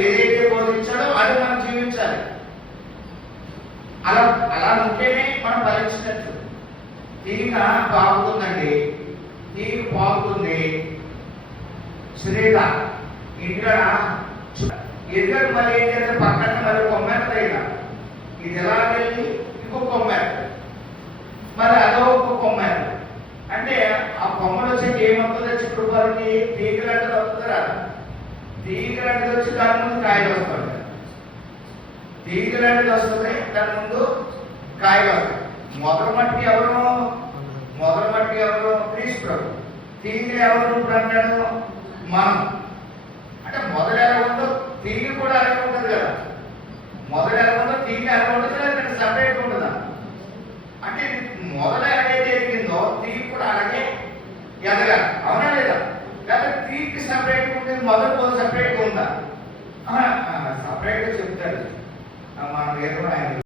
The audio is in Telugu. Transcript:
ఏదైతే బోధించాడో అది మనం జీవించాలి. అలా అలా ఉంటేనే మనం ఫలించినట్టు. తీగ పాకుతుందండి, తీగ పాకుతుంది. సురేఖ ఇక్కడ ఎదురు మరి ఏం చేస్తే పక్కన మరి కొమ్మెత్తయినా ఇది ఎలా వెళ్ళి ఇంకొక కొమ్మెత్త, మరి అదో ఒక కొమ్మెత్త. అంటే ఆ కొమ్మలు వచ్చేది ఏమవుతుందో చిక్కుడు వారికి తీగలంటే వస్తుందా? తీగలంటే వచ్చి దాని ముందు కాయలు వస్తుంది. తీగలంటే వస్తుంది, దాని ముందు కాయలు వస్తాయి. మొదటి మట్టికి ఎవరు? క్రీస్తు ప్రభు. తీగ ఎవరు అంటాడు? మనం. అంటే మొదలు ఎలా ఉందో తీగ కూడా అలాగే ఉంటుంది కదా. మొదలు ఎలా ఉందో తీగ ఎలా ఉంటుంది, లేదా సపరేట్ ఉంటుందా? అంటే మొదలు ఎలాగైతే ఎదిగిందో తీగ కూడా అలాగే ఎదగాలి, అవునా లేదా? లేదా తీగకి సపరేట్ ఉంటుంది, మొదలు సపరేట్గా ఉందా? సపరేట్గా చెప్తాడు మన దేవుడు ఆయన.